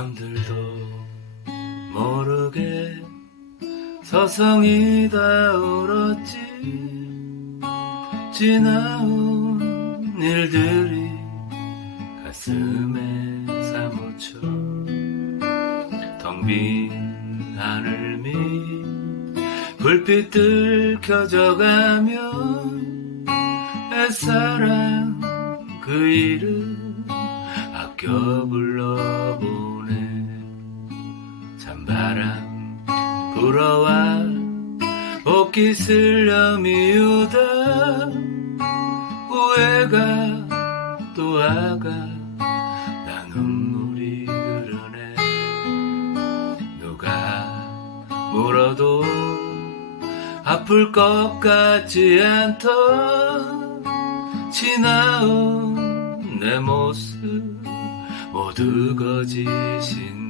남들도 모르게 서성이 다 울었지. 지나온 일들이 가슴에 사무쳐 텅 빈 하늘 밑 불빛들 켜져가면 애사랑 그 이름 아껴 불러 불어와. 옷깃 쓸려 미우다 후회가 또 아가. 나 눈물이 흐르네. 누가 물어도 아플 것 같지 않던 지나온 내 모습 모두 거짓인 걸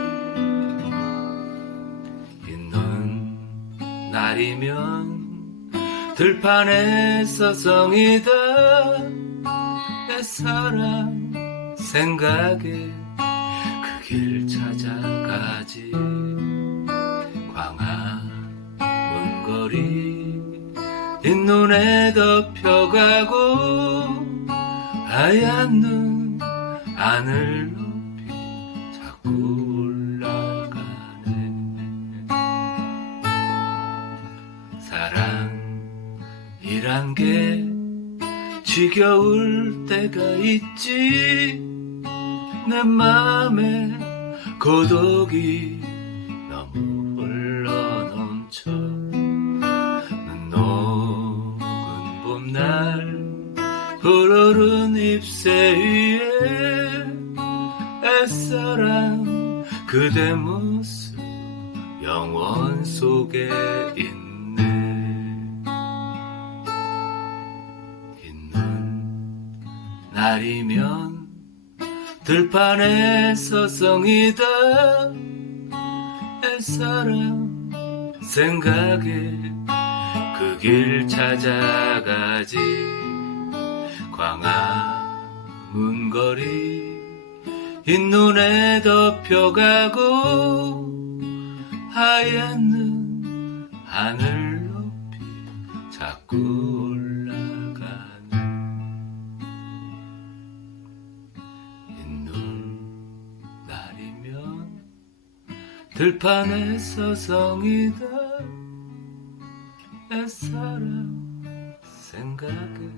날이면 들판에 서 성이다. 내 사랑 생각에 그 길 찾아가지. 광화문 거리 흰눈에 덮여가고 하얀 눈 하늘 높 사랑이란 게 지겨울 때가 있지. 내 맘에 고독이 너무 흘러 넘쳐. 난 녹은 봄날 푸르른 잎새 위에 애사랑 그대 모습 영원 속에 있는 날이면 들판에 서 성이다. 애사랑 생각에 그 길 찾아가지. 광화문 거리 흰눈에 덮여가고 하얀 눈 하늘 높이 자꾸 올라 들판에 서 성이다 애사랑 생각에